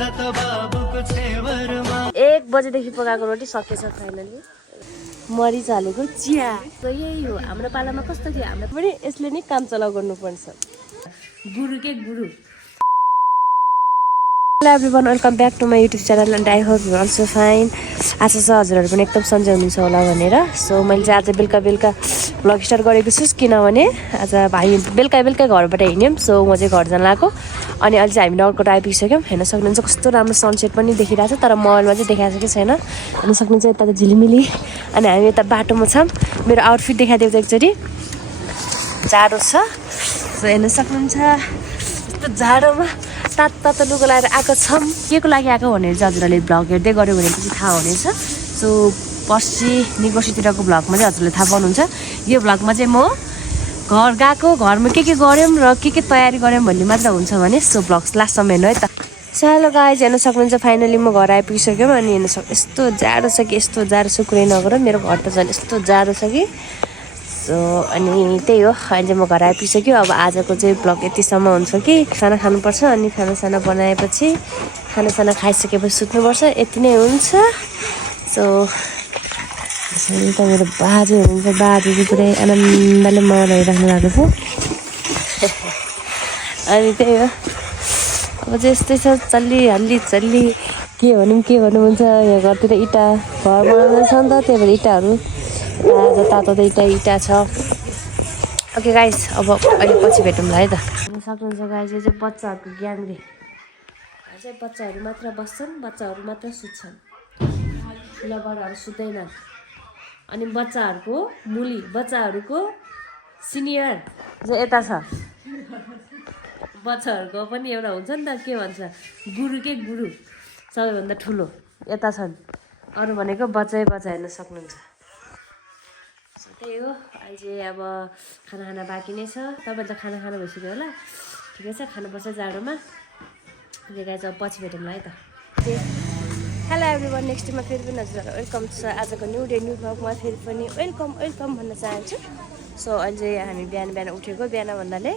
1 बजेदेखि पकाएको रोटी सकेछ फाइनली मरिच हालेको चिया यही हो हाम्रो पालामा कस्तो थियो हाम्रो पनि यसले नै काम चलाउ गर्नुपर्छ गुरु के गुरु Hello everyone, welcome back to my YouTube channel and I hope you are also fine. आज चाहिँ हजुरहरू पनि एकदम सन्चै हुनुहुन्छ होला भनेर सो मैले चाहिँ आज बेलुका भ्लग स्टार्ट गरेको छु किनभने आज भाइ बेलुका घरबाट हिँड्यौँ सो म चाहिँ घर जान लाग्यो अनि अहिले चाहिँ हामी नगरकोट आइपुगिसक्यौँ हेर्न सक्नुहुन्छ कस्तो राम्रो सनसेट पनि देखिरहेको छ तर मोबाइलमा चाहिँ देखाएको कि छैन हेर्न सक्नुहुन्छ यता त झिलिमिली अनि हामी यता बाटोमा छौँ मेरो आउटफिट देखाइदिएको एकचोटि जाडो छ सो हेर्न सक्नुहुन्छ यस्तो जाडोमा तातो लुगा लगाएर आएको छौँ के को लागि आएको भनेर चाहिँ हजुरहरूले भ्लग हेर्दै गऱ्यो भने चाहिँ थाहा हुनेछ सो पर्सि निकोसीतिरको भ्लगमा चाहिँ हजुरले थाहा पाउनुहुन्छ यो भ्लगमा चाहिँ म घर गएको घरमा के गऱ्यौँ र के तयारी गऱ्यौँ भन्ने मात्र हुन्छ भने सो भ्लग लास्टसम्म हेर्नु है त सालो गाइज हेर्न सक्नुहुन्छ फाइनली म घर आइपुगिसक्यौँ अनि हेर्न यस्तो जाडो छ कि यस्तो जाडो छ कुरै नगर मेरो घर त झन् यस्तो जाडो छ कि सो अनि त्यही हो अहिले म घर आइपुगिसक्यो अब आजको चाहिँ भ्लग यतिसम्म हुन्छ कि खाना खानुपर्छ अनि खानासाना बनाएपछि खानासाना खाइसकेपछि सुत्नुपर्छ यति नै हुन्छ सो त मेरो बाजे हुनुहुन्छ बाजे चाहिँ पुरै आनन्दले मनाइराख्नु भएको छ अनि त्यही हो अब चाहिँ यस्तै छ चल्ली के भनौँ हुन्छ यहाँ घरतिर इँटा घर बनाउँदैछ नि त त्यही भएर इँटाहरू तातो त इँटा छ ओके गाइस अब अहिले पछि भेटौँला है त सक्नुहुन्छ गाइस यो चाहिँ बच्चाहरूको ग्याङ्रे चाहिँ बच्चाहरू मात्र बस्छन् बच्चाहरू मात्र सुत्छन् ठुलाबडाहरू सुत्दैनन् अनि बच्चाहरूको मुली बच्चाहरूको सिनियर चाहिँ यता छ बच्चाहरूको पनि एउटा हुन्छ नि त के भन्छ गुरु के गुरु सबैभन्दा ठुलो यता छन् अरू भनेको बच्चा हेर्न सक्नुहुन्छ त्यही हो अहिले चाहिँ अब खाना बाँकी नै छ तपाईँ त खाना भइसक्यो होला ठिकै छ खानुपर्छ जाडोमा गाई चाहिँ अब पछि भेटौँला है त हेलो एभ्रिवान नेक्स्ट डेमा फेरि पनि हजुरहरू वेलकम छ आजको न्यू डे न्यू भ्लगमा फेरि पनि वेलकम भन्न चाहन्छु सो अहिले चाहिँ हामी बिहान उठेको बिहान भन्नाले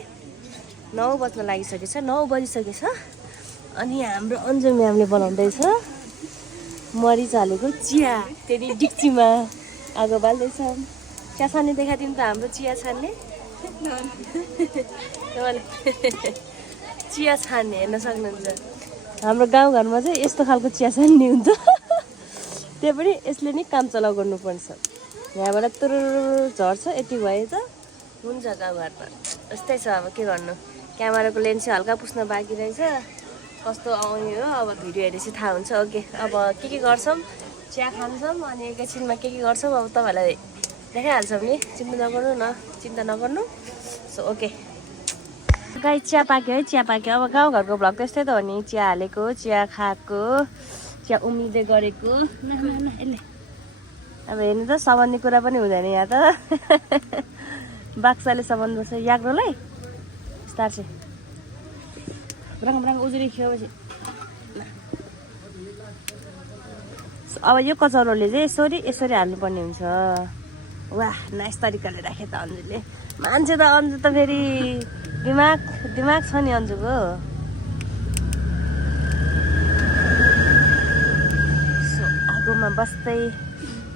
9 बज्न लागिसकेछ 9 बजिसकेछ अनि हाम्रो अन्जु म्यामले बनाउँदैछ मरिच हालेको चिया त्यही डिक्चीमा आगो बाल्दैछ चिया छान्ने देखाइदिउँ त हाम्रो चिया छान्ने चिया छान्ने हेर्न सक्नुहुन्छ हाम्रो गाउँघरमा चाहिँ यस्तो खालको चिया छान्ने हुन्छ त्यो पनि यसले नै काम चलाउ गर्नुपर्छ यहाँबाट तुरुरु झर्छ यति भयो त हुन्छ गाउँघरमा यस्तै छ अब के गर्नु क्यामेराको लेन्स चाहिँ हल्का पुस्न बाँकी रहेछ कस्तो आउने हो अब भिडियो हेरेपछि थाहा हुन्छ ओके अब के गर्छौँ चिया खान्छौँ अनि एकैछिनमा के गर्छौँ अब तपाईँहरूलाई देखाइहाल्छौँ नि चिन्ता नगर्नु सो ओके गाई चिया पाक्यो अब गाउँघरको भ्लग त्यस्तै त हो नि चिया हालेको चिया खाएको चिया उम्लिँदै गरेको यसले अब हेर्नु त सामान्य कुरा पनि हुँदैन यहाँ त बाक्साले सामान बस्छ याग्रोलाई स्टार चाहिँ ब्राङ उजुरी खियोपछि अब यो कचौरोले चाहिँ यसरी हाल्नुपर्ने हुन्छ वाह नाइस तरिकाले राखे त अन्जुले मान्छे त अन्जु त फेरि दिमाग छ नि अन्जुको सो आगोमा बस्दै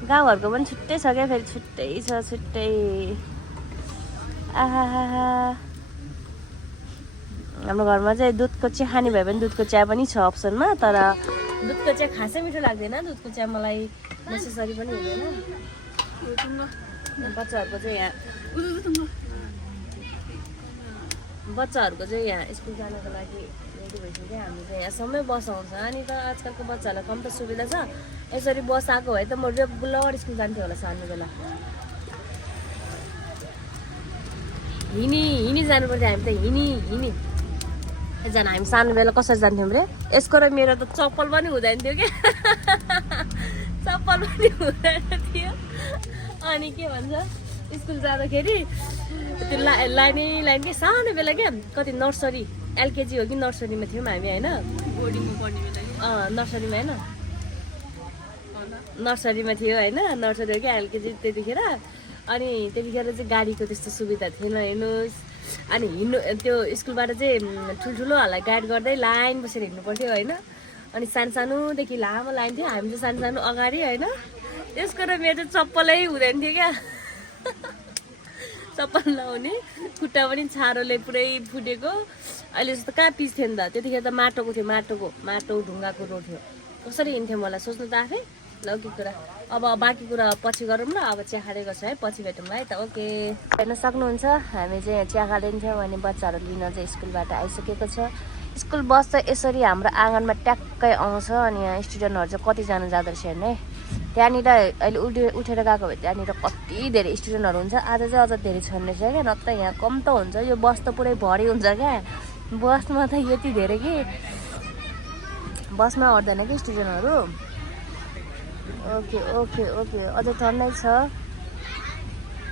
गाउँघरको पनि छुट्टै छ क्या फेरि छुट्टै आहा हाम्रो घरमा चाहिँ दुधको चिया खाने भए पनि दुधको चिया पनि छ अप्सनमा तर दुधको चिया खासै मिठो लाग्दैन दुधको चिया मलाई नेसेसरी पनि हुँदैन बच्चाहरूको चाहिँ यहाँ स्कुल जानको लागि रेडी भइसक्यो हामी चाहिँ यहाँसम्मै बस आउँछ अनि त आजकलको बच्चाहरूलाई कम त सुविधा छ यसरी बस आएको भए त म रेगुलर स्कुल जान्थेँ होला सानो बेला हिँडी जानु पर्थ्यो हामी त हिँडी एकजना हामी सानो बेला कसरी जान्थ्यौँ रे यसको र मेरो त चप्पल पनि हुँदैन थियो क्या चप्पल पनि हुँदैन थियो अनि के भन्छ स्कुल जाँदाखेरि त्यो लाइन के सानो बेला क्या कति नर्सरी एलकेजी हो कि नर्सरीमा थियौँ हामी होइन बोर्डिङमा पढ्ने बेला नर्सरीमा होइन नर्सरीमा थियो होइन नर्सरी हो क्या एलकेजी त्यतिखेर अनि त्यतिखेर चाहिँ गाडीको त्यस्तो सुविधा थिएन हेर्नुहोस् अनि हिँड्नु त्यो स्कुलबाट चाहिँ ठुल्ठुलोहरूलाई गाइड गर्दै लाइन बसेर हिँड्नु पर्थ्यो होइन अनि सानोदेखि लामो लाइन थियो, हामी चाहिँ सानो अगाडि होइन। त्यसको र मेरो चाहिँ चप्पलै हुँदैन थियो क्या। चप्पल लाउने खुट्टा पनि छारोले पुरै फुटेको। अहिले जस्तो कहाँ पिच थियो नि त, त्यतिखेर त माटोको थियो, माटो ढुङ्गाको रोड थियो। कसरी हिँड्थ्यो मलाई सोच्नु त आफै। ल के कुरा, अब बाँकी कुरा पछि गरौँ ल। अब चिया खाँदै गर्छ है, पछि भेटौँ है त। ओके, हेर्न सक्नुहुन्छ हामी चाहिँ चिया खाँदैनथ्यौँ अनि बच्चाहरू लिन चाहिँ स्कुलबाट आइसकेको छ। स्कुल बस चाहिँ यसरी हाम्रो आँगनमा ट्याक्कै आउँछ अनि यहाँ स्टुडेन्टहरू चाहिँ कतिजना जाँदो रहेछ हेर्नु है। त्यहाँनिर अहिले उठेर गएको भए त्यहाँनिर कति धेरै स्टुडेन्टहरू हुन्छ। आज चाहिँ अझ धेरै छैन रहेछ क्या, नत्र यहाँ कम त हुन्छ। यो बस त पुरै भरि हुन्छ क्या, बसमा त यति धेरै कि बसमा अट्दैन कि स्टुडेन्टहरू। ओके ओके ओके, अझै टन्नै छ,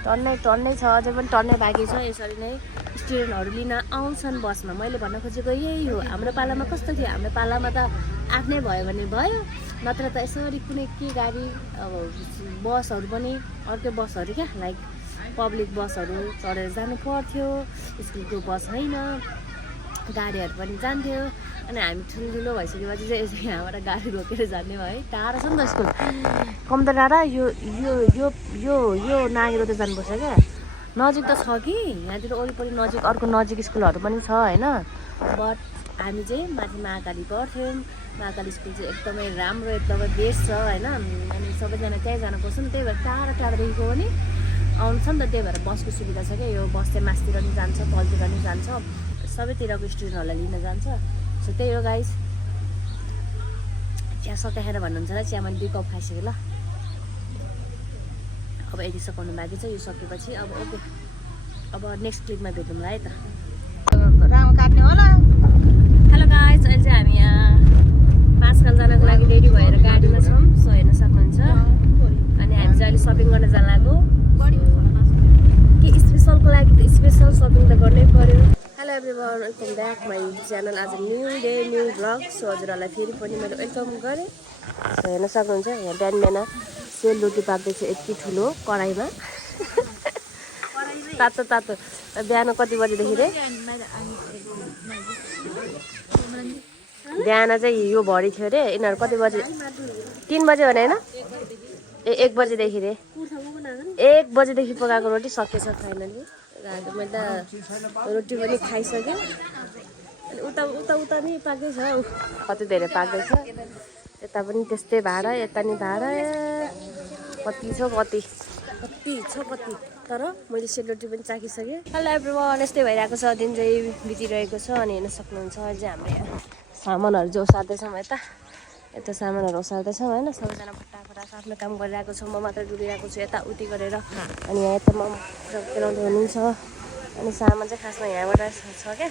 टन्नै छ, अझै पनि टन्नै बाँकी छ। यसरी नै स्टुडेन्टहरू लिन आउँछन् बसमा। मैले भन्न खोजेको यही हो, हाम्रो पालामा कस्तो थियो, हाम्रो पालामा त आफ्नै भयो भने भयो, नत्र त यसरी कुनै के गाडी अब बसहरू पनि अर्कै बसहरू क्या, लाइक पब्लिक बसहरू चढेर जानु पर्थ्यो। स्कुलको बस होइन, गाडीहरू पनि जान्थ्यो। अनि हामी ठुल्ठुलो भइसकेपछि चाहिँ यहाँबाट गाडी रोकेर जाने भयो है। टाढो छ नि त स्कुल, कम त टाढा। यो नागेर त जानुपर्छ क्या, नजिक त छ कि यहाँतिर वरिपरि नजिक अर्को नजिक स्कुलहरू पनि छ होइन। बट हामी चाहिँ माथि महाकाली पढ्थ्यौँ। महाकाली स्कुल चाहिँ एकदमै राम्रो, एकदमै बेस्ट छ होइन। अनि सबैजना त्यहीँ जानुपर्छ नि, त्यही भएर टाढोदेखिको पनि आउँछ नि त। त्यही भएर बसको सुविधा छ क्या, यो बस चाहिँ मासतिर पनि जान्छ, तलतिर पनि जान्छ, सबैतिरको स्टुडेन्टहरूलाई लिन जान्छ। सो त्यही हो गाइस। चिया सकाएर भन्नुहुन्छ र चिया मैले 2 कप खाइसकेँ ल। अब यति सकाउनु बाँकी छ, यो सकेपछि अब ओके, अब नेक्स्ट क्लिपमा भेटौँला है त। रामो काट्ने होला। हेलो गाइस, अहिले चाहिँ हामी यहाँ पाँचखाल जानको लागि रेडी भएर गाडीमा छौँ। सो हेर्न सक्नुहुन्छ। अनि हामी चाहिँ अहिले सपिङ गर्न जान लागेको। के स्पेसलको लागि त स्पेसल सपिङ त गर्नै पर्यो। Hello everyone, welcome back my channel. आज new day new vlog. So हजुरहरूलाई फेरि पनि मैले वेलकम गरेँ। सो हेर्न सक्नुहुन्छ यहाँ बिहान सेलरोटी पाक्दैछ यति ठुलो कराईमा। तातो बिहान कति बजीदेखि रे? बिहान चाहिँ यो भरि थियो अरे। यिनीहरू कति बजी? 3 बजे भने होइन, 1 बजेदेखि रे। 1 बजेदेखि पकाएको रोटी सकेछ फाइनली। मैले त रोटी पनि खाइसकेँ। अनि उता नि पाक्दैछ, कति धेरै पाक्दैछ। यता पनि त्यस्तै भाडा, यता नि भाडा, कति छ कति। तर मैले सेलरोटी पनि चाखिसकेँ। हेलो एभ्रिवान, यस्तै भइरहेको छ, दिन चाहिँ बितिरहेको छ। अनि हेर्न सक्नुहुन्छ अहिले हामी सामानहरू चाहिँ ओसार्दैछौँ। यता सामानहरू ओसार्दैछौँ होइन। सबैजना फटाफट आफ्नो काम गरिरहेको छ, म मात्र डुलिरहेको छु यताउति गरेर। अनि यहाँ यता मम केलाउँदै हुनुहुन्छ। अनि सामान चाहिँ खासमा यहाँबाट छ क्या,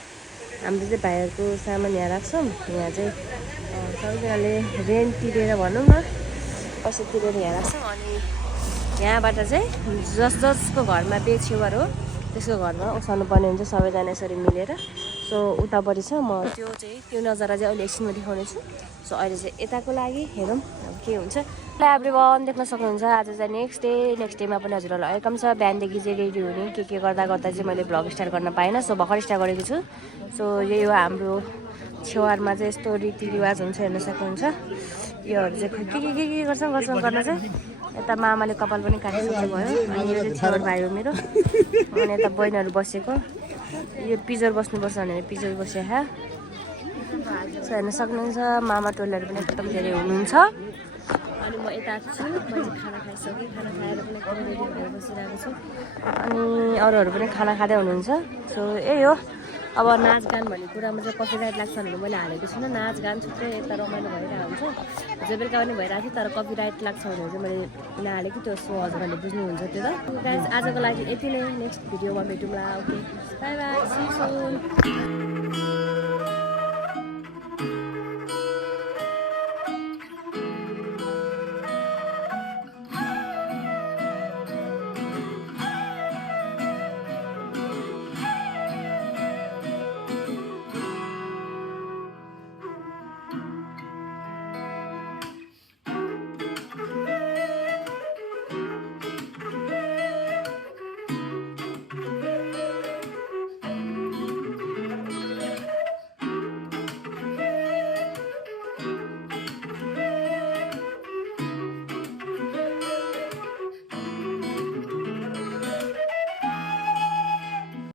हाम्रो चाहिँ भाइहरूको सामान यहाँ राख्छौँ। यहाँ चाहिँ सबैजनाले रेन्ट तिरेर भनौँ न, पैसा तिरेर यहाँ राख्छौँ। अनि यहाँबाट चाहिँ जसको घरमा बेचेवर हो त्यसको घरमा ओसार्नु पर्ने हुन्छ सबैजना यसरी मिलेर। सो उतापट्टि छ, म त्यो नजारा चाहिँ अहिले एकछिनमा देखाउने छु। सो अहिले चाहिँ यताको लागि हेरौँ अब के हुन्छ। एभ्रिवान देख्न सक्नुहुन्छ आज चाहिँ नेक्स्ट डेमा पनि हजुरहरूलाई वेलकम छ। बिहानदेखि चाहिँ रेडी हुने के गर्दा चाहिँ मैले भ्लग स्टार्ट गर्न पाइनँ। सो भर्खर स्टार्ट गरेको छु। सो यही हो हाम्रो छेवारमा चाहिँ यस्तो रीतिरिवाज हुन्छ, हेर्न सक्नुहुन्छ। योहरू चाहिँ के गर्छौँ गर्न चाहिँ। यता मामाले कपाल पनि काटिसक्नु भयो। अनि यो चाहिँ छेवर भाइ हो मेरो। अनि यता बहिनीहरू बसेको, यो पिजर बस्नुपर्छ भनेर पिजर बसेको। सो हेर्न सक्नुहुन्छ मामा टोलहरू पनि एकदम धेरै हुनुहुन्छ। अनि म यता छु, मैले खाना खाइसकेँ, खाना खाएर पनि एकदम रेडी भएर बसिरहेको छु। अनि अरूहरू पनि खाना खाँदै हुनुहुन्छ। सो यही हो। अब नाचगान भन्ने कुरामा चाहिँ कपिराइट लाग्छ भनेर मैले हालेको छुइनँ। नाचगान थुप्रै यता रमाइलो भइरहेको हुन्छ, हिजो बेलुका पनि भइरहेको थियो। तर कपिराइट लाग्छ भनेर चाहिँ मैले नहालेको त्यो। सो हजुरहरूले बुझ्नुहुन्छ त्यो त। गाइस आजको लागि यति नै, नेक्स्ट भिडियोमा भेटौँला। Okay, bye bye, see you soon.